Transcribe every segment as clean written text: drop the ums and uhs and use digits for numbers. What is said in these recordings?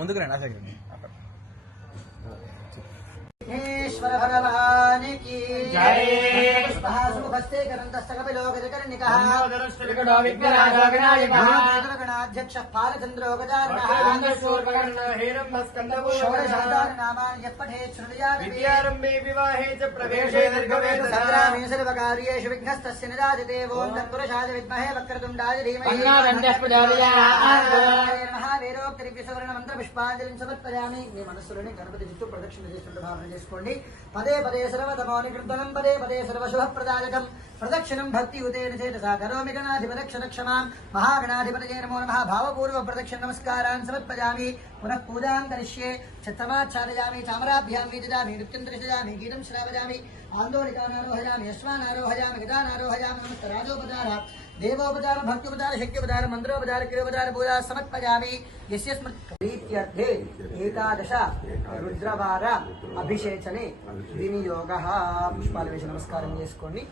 ముందుకు రండి అసలు ईश्वर भगवान की जय। पुष्पहासमुखस्ते करन्तस्तकपिलोकजकर्णिकः गणाध्यक्ष फालचन्द्रो गजाननः षोडशावतारनामानि यः पठेत् शृणुयात् विद्यारम्भे विवाहे च प्रवेशे दीर्घवेद संग्रामे सर्वकार्येषु विघ्नस्तस्य निराजते ओं तत्पुरुषाय विद्महे वक्रतुण्डाय धीमहि महावीरोक्तिर्विसवर्णमन्त्रपुष्पाञ्जलिं समर्पयामि। మీ మనస్సులోని గణపతి చుట్టూ ప్రదక్షిణ చేస్తుంటే భావన చేసుకోండి। పదే పదే సర్వతమోని కృతనం పదే పదే సర్వశుభప్రదాయకం ప్రదక్షిణం భక్తియుతేన చేతసా కరోమి గణాధిపతక్షరక్షమాం మహాగణాధిపతయే నమో నమః భావపూర్వ ప్రదక్షిణ నమస్కారాన్ సమర్పయామి। పునః పూజాం కరిష్యే చత్తమాచ్ఛాదయామి చామరాభ్యాం వీజయామి నృత్యం దర్శయామి గీతం శ్రావయామి ఆందోళికానారోహయామి అశ్వానారోహయామి గదానారోహయామి నమస్కారాజోపచార देवोपचार भक्त्योपचार शक्योपचार मंत्रोपचार क्रियोपचार पूजा समर्पयामि। यस्य स्मृत्यर्थे एकादश रुद्रवार अभिषेचने विनियोगः पुष्पालवेश नमस्कारं చేసుకోండి।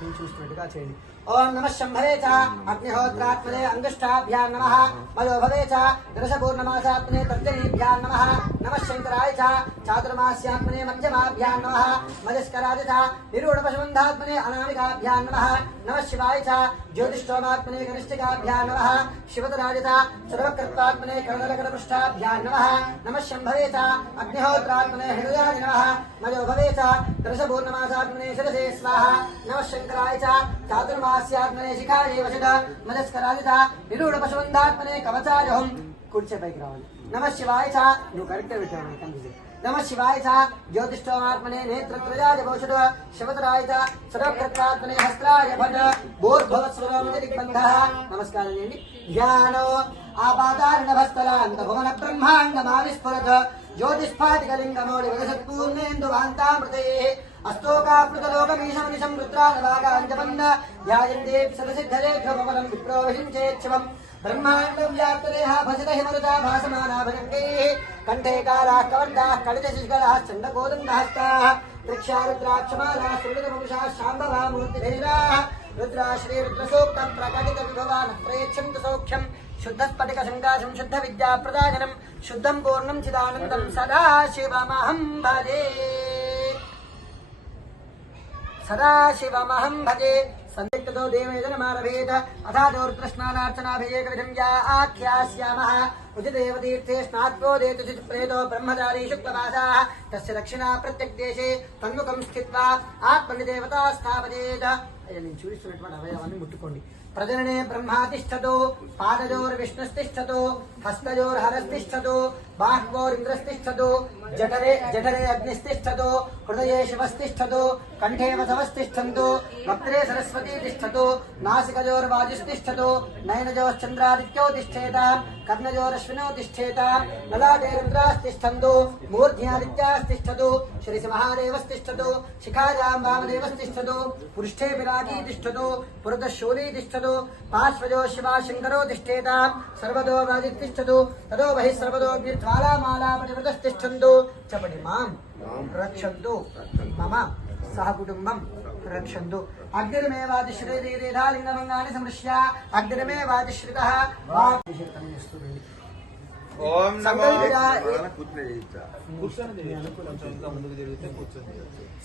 నేను చూస్తున్నట్టుగా చేయండి। ओम नमः शंभवे च अग्निहोत्रात्मने अंगुष्ठाभ्यां नमः मयोभवे च दर्शपूर्णमासात्मने तर्जनीभ्यां नमः नमः शंकराय च चातुर्मास्यात्मने मध्यमाभ्यां नमः मजस्कराय च निरूढपशुबन्धात्मने अनामिकाभ्यां नमः नमः शिवाय च ज्योतिष्ठोमात्मने कनिष्ठिकाभ्यां नमः शिवतराय च सर्वकृत्वात्मने करदलकरपृष्ठाभ्यां नमः नमः शंभवे च अग्निहोत्रात्मने हृदयाय नमः मयोभवे च दर्शपूर्णमासात्मने शिरसे स्वाहा नमः शंकराय च चातुर्मास्यात्मने शिखाये वशद मजस्कराय च निरूढपशुबन्धात्मने कवचाय हुं कुर्चे पैकी राవాలి। नमः शिवाय च నువ్వు కరెక్ట్ పెట్టావు కంప్లీట్। नमः शिवाय च ज्योतिष्ठोमात्मने नेत्रत्रयाय वशद शिवतराय च सर्वकृत्वात्मने हस्त्राय भट भूर्भुवस्वरमदिग्बन्धः नमस्कारं చేయండి। ధ్యానో आपातार्णभस्तलान्त भुवन ब्रह्माण्डमाविस्फुरत् ज्योतिष्पातिकलिङ्गमौलि विगसत्पूर्णेन्दुवान्तामृतेः अस्तोकाप्लुतलोकमीशमनिशं रुद्रानवागाञ्जपन्न ध्यायन्ते सदसिद्धरेख्यभवनं विप्रोविषिञ्चेच्छिवम् ब्रह्माण्डं व्याप्तदेहा भजत हिमरुता भासमाना भजन्तेः कण्ठे कालाः कवण्डाः कलितशिष्गलाः चण्डकोदण्डहस्ताः वृक्षारुद्राक्षमालाः सुमृतपुरुषाः शाम्भवा मूर्तिभेदाः रुद्राश्रीरुद्रसूक्तं प्रकटितविभवान् प्रेच्छन्तु सौख्यं शुद्धस्फटिकशङ्काशं शुद्धविद्याप्रदायनं शुद्धं पूर्णं चिदानन्दं सदा शिवमहं भजे सदा शिवमहं भजे। संदिग्धो देवयजनमारभेद अथादोर्त्रस्नानार्चनाभिषेकविधं या आख्यास्यामः उचिदेवतीर्थे स्नात्वो देतु प्रेतो ब्रह्मचारी शुक्लवासाः तस्य दक्षिणा प्रत्यग्देशे तन्मुखं स्थित्वा आत्मनिदेवता स्थापयेत्। నేను చూస్తున్నటువంటి అవయవాన్ని ముట్టుకోండి। प्रजनने ब्रह्मा तिष्ठतु पादयोर्विष्णुस्तिष्ठतु हस्तयोर्हरस्तिष्ठतु बाह्वोरिन्द्रस्तिष्ठतु जठरे जठरे अग्निस्तिष्ठतु हृदये शिवस्तिष्ठतु कंठे वसवस्तिष्ठन्तु वक्त्रे सरस्वती तिष्ठतु नासिकयोर्वायुस्तिष्ठतु नयनयोश्चन्द्रादित्यो तिष्ठेताम् कर्णयोरश्विनो तिष्ठेताम् ललाटे रुद्रास्तिष्ठन्तु मूर्ध्यादित्यास्तिष्ठतु श्रीमहादेवस्तिष्ठतु शिखायां वामदेवस्तिष्ठतु पुरुष्ठे विरागी तिष्ठतु पुरतः शूली तिष्ठतु पार्श्वजो शिवा शंकरो तिष्ठेताम् सर्वतो वाजितिष्ठतु ततो बहिः सर्वतो ज्वालामाला प्रतिवृतस्तिष्ठन्तु चपटि मां रक्षन्तु मम सह कुटुम्बं रक्षन्तु। अग्निर्मेवादिश्रितैरेधालिङ्गमङ्गानि समृश्य अग्निर्मेवादिश्रितः ओम नमो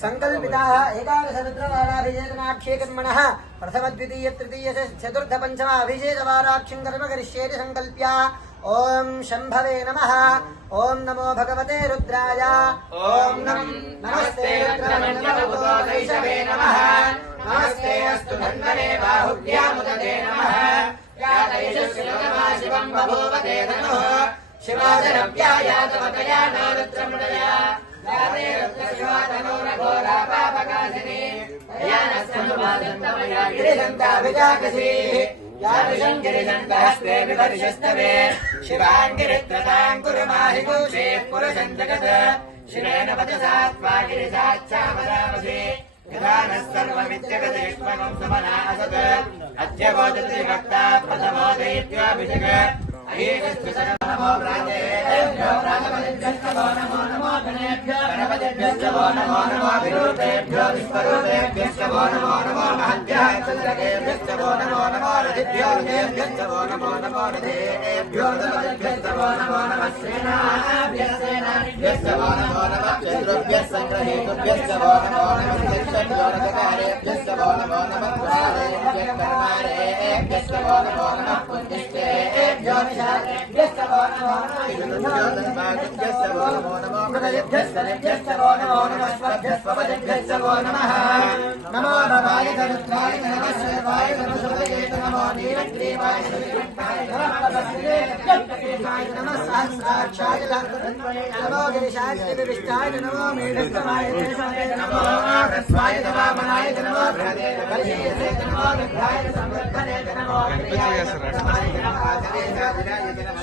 संकल्पिताः एकादश रुद्रवाराभिषेकनाख्ये कर्मणः प्रथम द्वितीय तृतीय चतुर्थ पंचम अभिषेकवाराख्यं कर्म करिष्येति संकल्प्य ओम शंभवे नमः। ओम नमो भगवते रुद्राय ओम नमस्ते रुद्रमण्डलभूतैषवे नमः नमस्ते अस्तु धन्वने बाहुभ्यामुदते नमः यातैषस्योगमा शिवं बभूवते धनुः शिवाजनव्यायातवतया नो रुद्रमृडया याते रुद्रशिवातनोरघोरा पापकाशिनी यानस्तनुवादन्तमया गिरिशन्ताभिजाकसीः यादृशं गिरिशन्तहस्ते विवर्षस्तवे शिवाङ्गिरित्रतां कुरु माहि पूषेः पुरुषं जगत् शिवेन वचसा त्वा गिरिशाच्चावदामसि यदा नः सर्वमित्यगतेष्वगं समना असत् अद्य वोचति वक्ता प्रथमो दैत्याभिषेक नमो प्राचेभ्यो प्राचपतिभ्यो नमो नमो गणेभ्यो गणपतिभ्यो नमो नमो विरूपेभ्यो विश्वरूपेभ्यो नमो नमो महद्भ्यः चन्द्रकेभ्यो नमो नमो रथिभ्यो रथेभ्यो नमो नमो रथेभ्यो रथपतिभ्यो नमो नमः सेनाभ्यः नमो नमः चन्द्रभ्यः सङ्ग्रहेतुभ्यश्च नमो नमः चक्षुभ्यो रथकारेभ्यश्च नमो नमः कुलालेभ्यः कर्मारेभ्यश्च नमो नमः पुण्यश्चेभ्यो निशाचेभ्यश्च नमो नमः नमो नमो मृगेभ्यश्च नमो नमः स्वभ्यश्च नमः नमो भवाय धरुद्राय नमः शिवाय नमः सुभगे नमो नीलग्रीवाय नमः सहस्राक्षाय नमो गिरिशाय विविष्टाय नमो मेघस्तमाय नमो ह्रस्वाय वामनाय नमो बलये नमो विद्याय समृद्धने नमो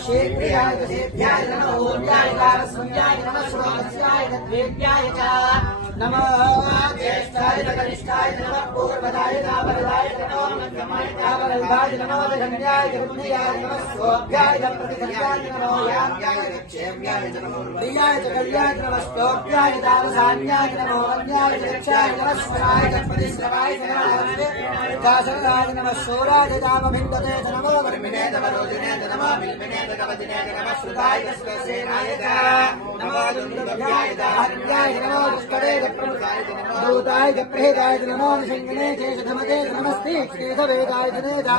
शीघ्राय सिद्ध्याय नमो ऊर्जाय कारस्वन्याय नमः श्रोतस्याय द्वेभ्याय च नमो ज्येष्ठाय कनिष्ठाय नमः पूर्वदाय दावरदाय नमो मध्यमाय दावरदाय नमो धन्याय पुण्याय नमः सोभ्याय प्रतिगत्याय नमो याभ्याय क्षेम्याय नमो प्रियाय कल्याय नमः स्तोभ्याय दावसान्याय नमो अन्याय रक्षाय नमः स्वराय प्रतिश्रवाय नमः दासराय नमः शूराय दामभिन्दते नमो वर्मिने नमरोजिने नमो बिल्मिने कवचिने नमः श्रुताय सेनाय नमो दुर्गभ्याय दाहर्याय नमो दुष्करे दूताय प्रहेदाय नमो निषङ्गणे चेषधमते नमस्ते श्रीधवेदाय जनेदा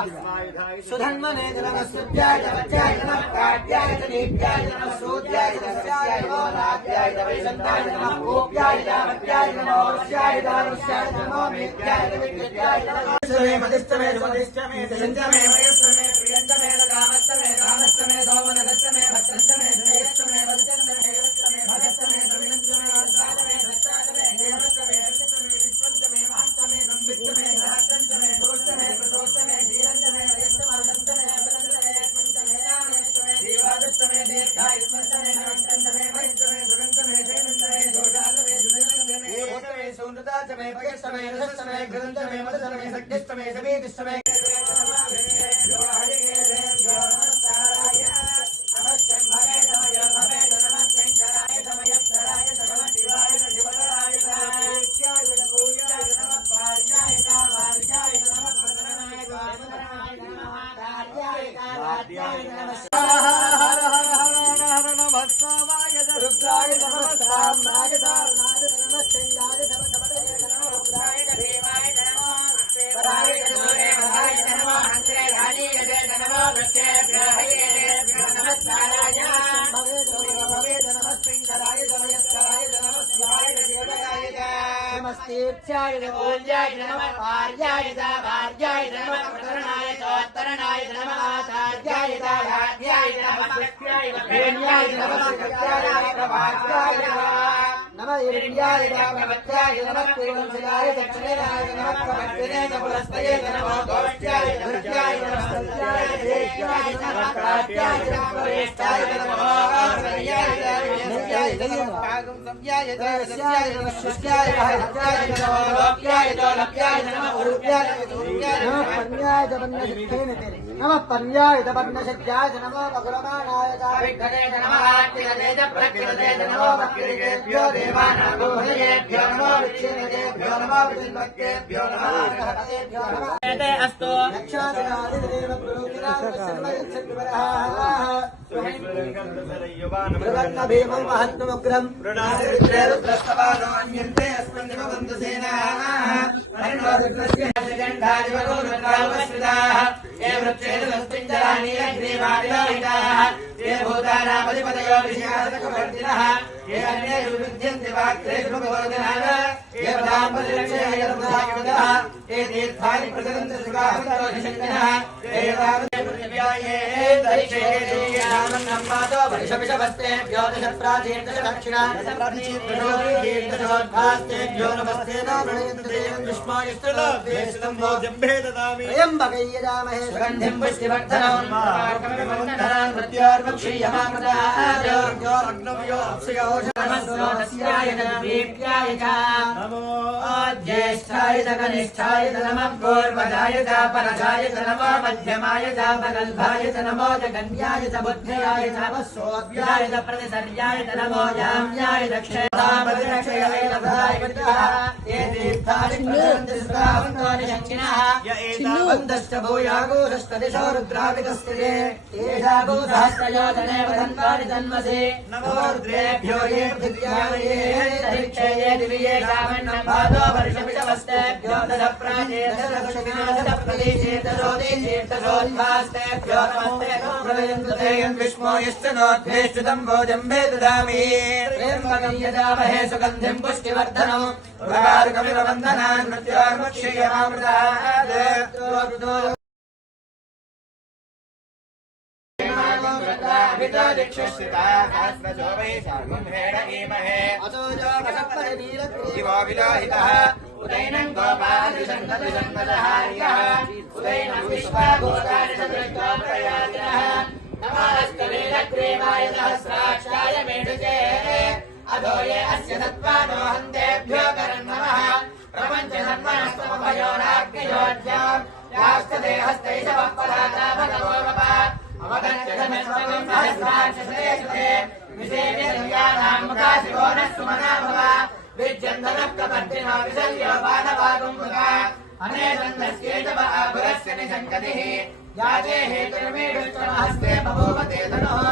सुधन्वने नमः सुत्याय नमस्याय नमः काट्याय जनेभ्याय नमः सूत्याय नमस्याय नमो नाट्याय नमस्याय नमः गोप्याय दामत्याय नमो वश्याय दारुष्याय नमो मेत्याय नमस्याय नमः श्रमे मदिष्टमे सुमदिष्टमे संजमे वयस्त्रमे प्रियन्तमे कामस्तमे कामस्तमे सोमनगस्तमे भद्रन्तमे श्रेयस्तमे वल्चन्दमे हेरस्तमे भगस्तमे द्रविणन्तमे रसातमे भक्तातमे देवस्तमे रक्षस्तमे विश्वन्तमे महान्तमे संविष्टमे सहस्रन्तमे दोस्तमे प्रदोस्तमे धीरन्तमे वयस्तमर्दन्तमे अपनन्तमे यस्मन्तमे नामयस्तमे देवादस्तमे दीर्घायुष्मन्तमे नमस्तन्तमे वयस्तमे सुगन्तमे जयनन्तमे दोषातमे सुदेवन्तमे ओतमे सौन्दतातमे भगस्तमे रसस्तमे घृतन्तमे मदतमे सज्ञस्तमे समेतिस्तमे रुद्राय नमः साम्राय दारुणाय नमः चण्डाय नमः रुद्राय देवाय नमः वराय नमः हंत्रे धानीय नमः वृक्षेभ्यः नमः साराय भवे नमः सिंहराय दमयस्कराय नमः शिवाय देवयाय नमस्तेभ्याय नमोल्याय नमः आर्याय दाभार्याय नमः प्रतरणाय चोत्तरणाय नमः आचार्याय दाभार्याय नमः कृत्याय नमः नमः कृत्याय प्रभात्याय नमः इन्द्रियाय नमः नमः पूर्णशिलाय दक्षिणाय नमः प्रभक्तिने नमस्तये नमः गौष्ट्याय धृत्याय नमः सत्याय देव्याय नमः काट्याय नमः प्रेष्ठाय नमः आश्रयाय नमः पागं संज्ञाय दर्श्याय नमः शिष्याय हत्याय नमः लोक्याय दोलक्याय नमः उरुप्याय नमः पन्याय दवन्नशिक्षेन तेरे नमः पन्याय दवन्नशिक्षाय नमः भगवानाय विघ्ने नमः आत्मने प्रकृते नमः भक्तिरेभ्यो देवानां भूयेभ्यो नमः विक्षेनेभ्यो नमः विष्णुभक्तेभ्यो नमः हरेभ्यो नमः एते अस्तु रक्षादिनादिदेव प्रलोकिनां सर्वैः भीमो महत्त्वमुग्रं रुद्रस्तवानो अन्यन्ते अस्मन्निव बन्धुसेनाः हरिणोरुद्रस्य जण्डादिवरो रुद्रावश्रिताः ये वृक्षेदस्मिञ्जराणि अग्निवादिलोहिताः ये भूतानामधिपतयो विषयादकवर्तिनः ये अन्ये विविध्यन्ति वाक्त्रेषु भवोदनाः ये वदाम्बलिरक्षेयर्मधायुवदः ये तीर्थानि प्रचलन्ति सुगाहन्तोधिशङ्कनः ये वामदेव्याये दरिक्षेयेयामन्नम्मातो वरिषविषवस्तेभ्यो दशप्राचीर्दश दक्षिणा दशोद्भास्तेभ्यो नमस्तेनो प्रणयन्तदेवं विष्मायुस्तलोभ्येष्टं भोजम्भे ददामि त्र्यम्बकै यजामहे सुगन्धिं पुष्टिवर्धनम् मृत्योर्वक्षीयमामृताः नमस्योदस्याय तद्वीप्याय च नमो ज्येष्ठाय च कनिष्ठाय च नमः पूर्वजाय च परजाय च नमो मध्यमाय च प्रगल्भाय च नमो जगन्याय च बुद्ध्याय च वत्सोऽभ्याय च प्रतिसर्याय च नमो याम्याय च क्षेत्राय लब्धाय विद्याः ये तीर्थानि प्रसरन्ति सुतावन्तो निशङ्किनः य एतावन्तश्च भूयागोरश्च दिशो रुद्रावितस्थिते एषा भूसहस्रयोजने वदन्तानि जन्मसि नमो रुद्रेभ्यो ये पृथिव्यामये हरितरिक्षे ये दिव्ये कामन्नं भादो वर्षमिषवस्तेभ्यो दशप्राजे दशदक्षिणे दशप्रदेशे दशोदेशे दशोद्भास्तेभ्यो नमस्ते नो प्रलयन्तु ते यन्विष्मो यश्च नोद्वेष्टितं भोजम्बे ददामि त्र्यम्बकं यजामहे सुगन्धिं पुष्टिवर्धनम् उर्वारुकमिववन्दनान् मृत्योर्मुक्षीयमामृतात् उदैनं गोपालसन्नदहार्यः उदैनं विश्वाभूतानि सदृष्टोप्रयातिनः नमस्तवेदग्रीवाय सहस्राक्षाय मेढुजे अधो ये अस्य तत्त्वानो हन्तेभ्यो करन्नमः प्रपञ्चधर्मणस्तमभयोराग्नियोज्यम् यास्तते हस्तैष वक्पदाता भगवो वप अवगच्छतमेष्टकं सहस्राक्षसुते विशेषयानां मुखाशिवो न सुमना भव विज्यन्दनप्रपद्रिनो विशल्यो बाणवागुं मुगा अनेदन्दस्येष महाभुरस्य निशङ्कतिः याजे हेतुर्मेढुष्टमहस्ते बभूवते धनुः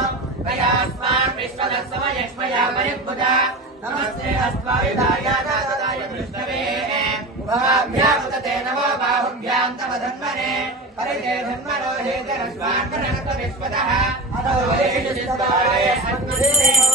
तयास्मान् विश्वदः समयक्ष्मया परिभुजा नमस्ते हस्त्वायुधाय दाताय विष्णवे उभाभ्यामुदते नमो बाहुभ्यां तव धन्वने परिते धन्वनो हेतरस्वान् विश्वदः अधो हेतुचित्ताय अग्निदेव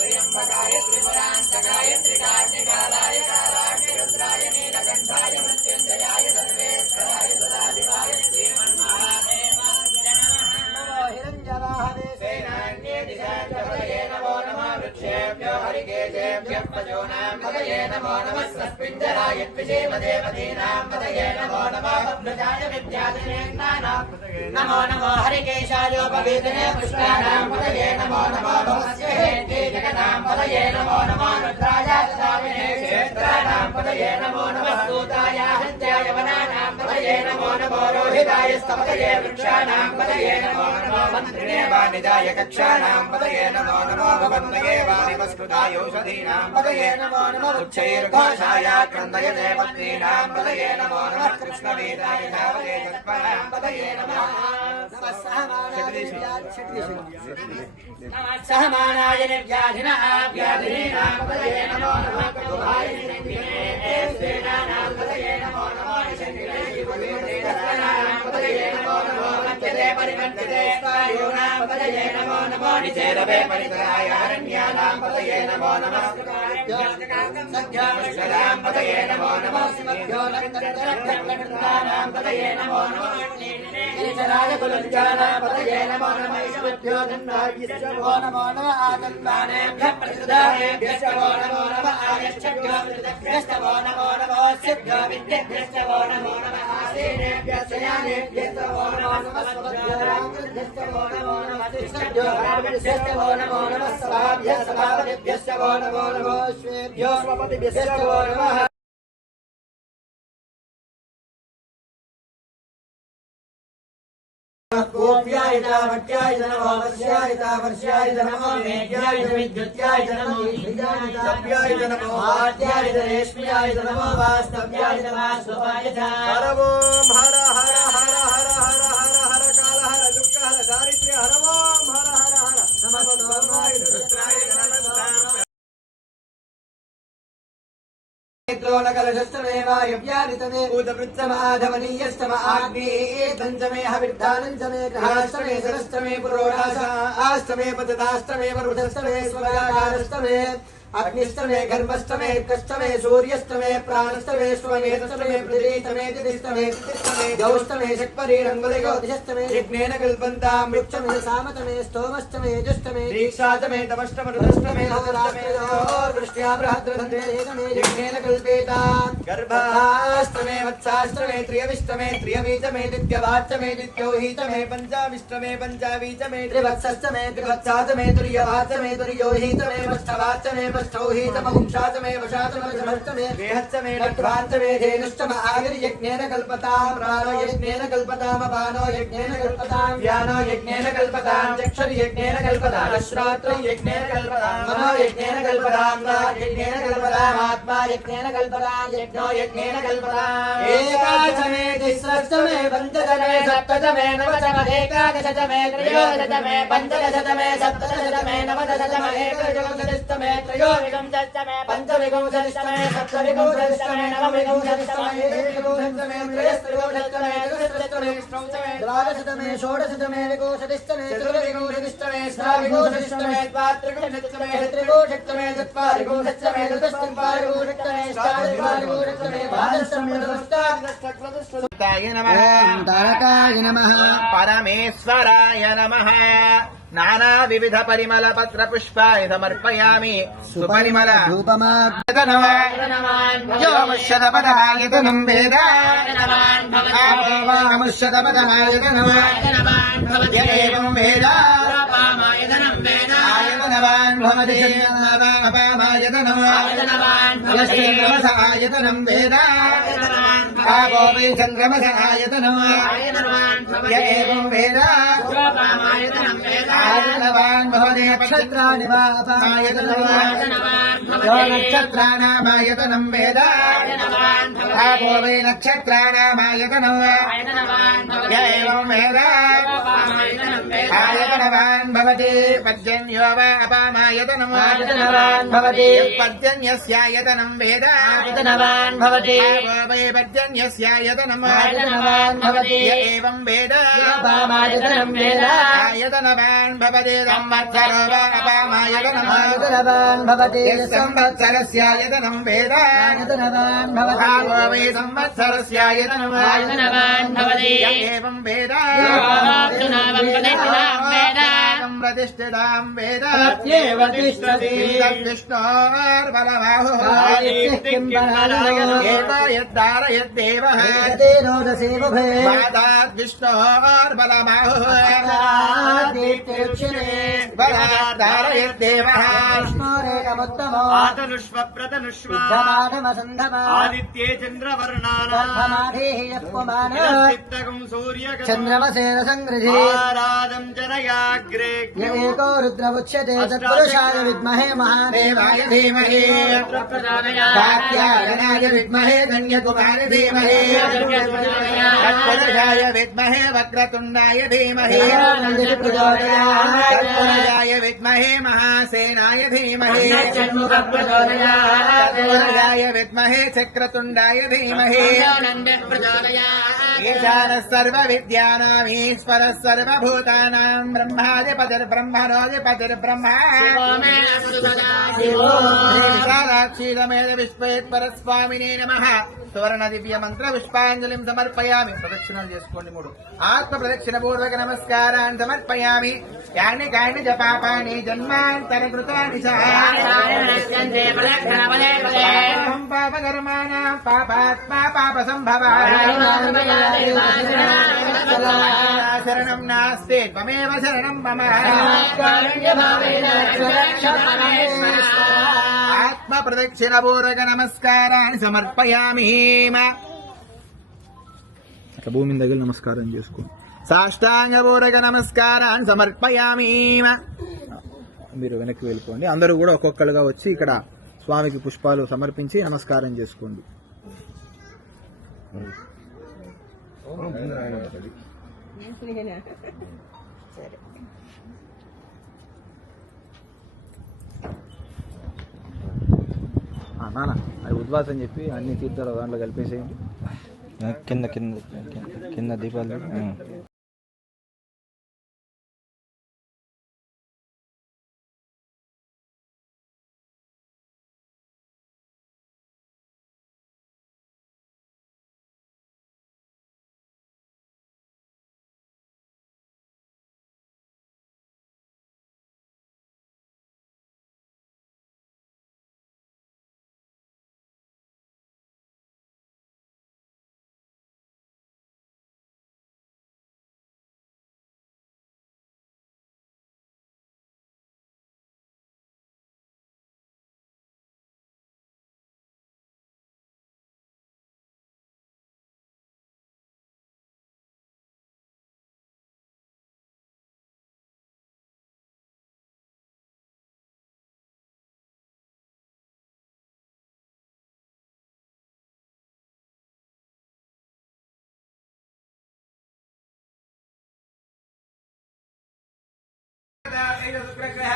त्र्यम्बकाय त्रिपुरान्तकाय त्रिकाग्निकालाय कालाग्निरुद्राय नीलकण्ठाय मृत्युञ्जयाय सर्वेश्वराय सदाशिवाय श्रीमन्महादेवाय नमो हिरञ्जवाहवे सेनान्ये दिशाचपदये नमो नमः वृक्षेभ्यो हरिकेशेभ्यः पशूनां पदये नमो नमः सस्पिञ्जराय द्विषेमदेवतीनां पदये नमो नमः बभ्रुजाय विद्यादिनेन्द्राणां नमो नमो हरिकेशायोपवीतिने पुष्टानां पदये नमो नमो भवस्य हेते जगतां पदये नमो नमो रुद्राय ददामिने क्षेत्राणां पदये नमो नमः सूताय हन्त्याय वनानां पदये नमो नमो रोहिताय स्तपदये वृक्षाणां पदये नमो नमो मन्त्रिणे वाणिजाय कक्षाणां पदये नमो नमो भवन्तये वारिवस्कृताय औषधीनां पदये नमो नमः उच्चैर्घोषाय क्रन्दयते पत्नीनां पदये नमो नमः कृष्णवेदाय धावये तत्परां पदये नमः सहमानाय निर्व्याधिनः व्याधिनीनां पदये नमो नमः कटुभाय निरङ्गिने सेनानां पदये नमो नमो निशङ्गिने शिववीरनां पदये नमो नमो मध्यते परिवर्तिते वायूनां पदये नमो नमो निचेरवे परितराय अरण्यानां पदये नमो नमः सख्यां पदये नमो नमः सिमभ्यो लक्ष्मणानां पदये नमो नमः ईश्वराय कुलञ्जानां पदये नमो नमः ईश्वभ्यो धन्वाभ्यश्च वो नमो नमः आदन्वानेभ्यः प्रतिदानेभ्यश्च वो नमो नमः आयच्छभ्यो प्रतिदभ्यश्च वो नमो नमः सिभ्यो विद्येभ्यश्च वो नमो नमः आसीनेभ्यश्च यानेभ्यश्च वो नमो नमः स्वभ्योरामृभ्यश्च वो नमो नमः तिष्ठभ्यो रामृभ्यश्च वो नमो नमः सभाभ्यः सभापतिभ्यश्च वो नमो नमः श्वेभ्यो स्वपतिभ्यश्च वो नमः गोप्याय वट्याय नमो वश्याय वर्ष्याय नमो मेघ्याय विद्युत्याय नमो ईश्वर्याय नमो आद्याय रेश्म्याय नमो वास्तव्याय वास्तवाय हर ओम हर हर हर हर हर हर हर काल हर दुःख हर दारिद्र्य हर ओम हर हर हर नमः सोमाय रुद्राय नमः कलशस्तमेवायव्यानितमे ऊतवृत्तमाधवनीयस्तम आग्नेये पञ्चमे हविर्धानञ्चमे ग्रहाष्टमे सरस्तमे पुरोरास आष्टमे पतदाष्टमे वरुधस्तमे स्वगाकारस्तमे अग्निष्टमे गर्भष्टमे कष्टमे सूर्यष्टमे प्राणष्टमे स्वमेष्टमे पृथ्वीष्टमे तिथिष्टमे द्यौष्टमे षट्परीरङ्गुलिगोदिष्टमे यज्ञेन कल्पन्तां वृक्षमे सामतमे स्तोमष्टमे यजुष्टमे दीक्षातमे तमष्टमे वृष्ट्या बृहद्रथमे यज्ञेन कल्पेता गर्भाष्टमे वत्साष्टमे त्रियविष्टमे त्रियवीतमे दित्यवाच्यमे दित्योहीतमे पञ्चाविष्टमे पञ्चावीतमे त्रिवत्सष्टमे त्रिवत्सातमे तुर्यवाच्यमे तुर्योहीतमे पष्टवाच्यमे पष्टौहीतमहुंशातमे वशातमे वेहत्समे लट्वान्तमे धेनुष्टम आयुर्यज्ञेन कल्पतां प्राणो यज्ञेन कल्पतां अपानो यज्ञेन कल्पतां व्यानो यज्ञेन कल्पतां चक्षुर्यज्ञेन कल्पतां श्रोत्रो यज्ञेन कल्पतां मनो यज्ञेन कल्पतां यज्ञेन कल्पतां आत्मा यज्ञेन कल्पतां यज्ञो यज्ञेन कल्पतां एकादशमे तिस्रष्टमे पञ्चदशमे सप्तदशमे नवदशमे एकादशतमे त्रयोदशतमे पञ्चदशतमे सप्तदशतमे नवदशतमे एकविंशतितमे त्रयोविंशतितमे पञ्चविंशतितमे सप्तविंशतितमे नवविंशतितमे एकविंशतितमे त्रयस्त्रिंशतितमे चतुर्विंशतितमे पंचविंशतितमे द्वादशतमे षोडशतमे विंशतितमे चतुर्विंशतितमे सहस्रविंशतितमे द्वात्रिंशतितमे त्रिंशतितमे चत्वारिंशतितमे चतुष्पञ्चाशत्तमे षष्ठाविंशतितमे द्वादशतमे चतुष्टादशतमे नमः तारकाय नमः परमेश्वराय नमः नाना विविध परिमल पत्र पुष्पाय समर्पयामि सुपरिमल योमुष्यदपदमायतनं वेद मुष्यदपदमायतनं एवं वेद आयतनवान् भवति अपामायतनम् आयतनं वेद आपो वै चन्द्रमस आयतनम् एवं वेद आयतनवान् भवति नक्षत्राणि वा अपामायतनम् यो नक्षत्राणामायतनं वेद आपो वै नक्षत्राणामायतनम् एवं वेद आयतनवान् भवति पर्जन्यो वा अपामायतनम् भवति पर्जन्यस्यायतनं वेद आयतनवान् भवति आपो वै पर्जन्यस्यायतनम् भवति एवं वेद अपामायतनं वेद आयतनवान् भवति संवत्सरो वा अपामायतनम् आयतनवान् भवति संवत्सरस्यायतनं वेद आयतनवान् भवति आपो वै संवत्सरस्यायतनम् आयतनवान् भवति एवं वेद प्रतिष्ठितां वेद तत्येव तिष्ठति विष्णोर्बलबाहुः एतद्धारयद्देवः रोदसेवभे पादाद्विष्णोर्बलबाहुः बलाद्धारयद्देवः विष्णोरेकमुत्तमो आतनुष्वप्रतनुष्व धमाधमसन्धमा आदित्ये चन्द्रवर्णानाम् यत्पुमान चित्तकं सूर्यकं चन्द्रमसेन संगृहे आराधं जनयाग्रे एको रुद्रमुच्यते तत्पुरुषाय विद्महे महादेवाय धीमहि कात्यायनाय विद्महे धन्यकुमार धीमहि तत्पुरुषाय विद्महे वक्रतुण्डाय धीमहि तत्पुरुषाय विद्महे महासेनाय धीमहि तत्पुरुषाय विद्महे चक्रतुण्डाय धीमहि ईशानः सर्वविद्यानामीश्वरः सर्वभूतानां ब्रह्माधिपतिर्ब्रह्मणोऽधिपतिर्ब्रह्मा विशालाक्षीरमेध विश्वेश्वरस्वामिने नमः సువర్ణ దివ్య మంత్ర పుష్పాంజలిం సమర్పయామి. ప్రదక్షిణలు చేసుకోండి 3. ఆత్మ ప్రదక్షిణ పూర్వక నమస్కారాన్ని సమర్పయామి. యాని కాని చ పాపాని జన్మాంతర కృతాని చ పాపకర్మాణం పాపాత్మా పాప సంభవ శరణం నాస్తి త్వమేవ శరణం మమ. ఆత్మ ప్రదక్షిణ పూర్వక నమస్కారాన్ని సమర్పయామి. అట్లా భూమి దగ్గర నమస్కారం చేసుకోండి. సాష్టాంగ పూర్వక నమస్కారాన్ని సమర్పయామి. మీరు వెనక్కి వెళ్ళిపోండి. అందరూ కూడా ఒక్కొక్కరుగా వచ్చి ఇక్కడ స్వామికి పుష్పాలు సమర్పించి నమస్కారం చేసుకోండి. నాన్న అది ఉద్వాసం చెప్పి అన్ని తీర్థాలు దాంట్లో కలిపేసేయండి. కింద కింద కింద దీపాలు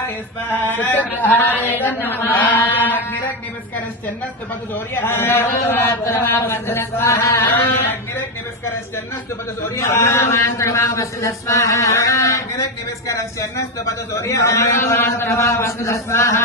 శుక్రగ్రహాయ స్వాహా శుక్రగ్రహాయ నమః అగ్నిరగ్నిమస్కరశ్చన్నస్తు పద సూర్య స్వాహా అగ్నిరగ్నిమస్కరశ్చన్నస్తు పద సూర్య స్వాహా అగ్నిరగ్నిమస్కరశ్చన్నస్తు పద సూర్య స్వాహా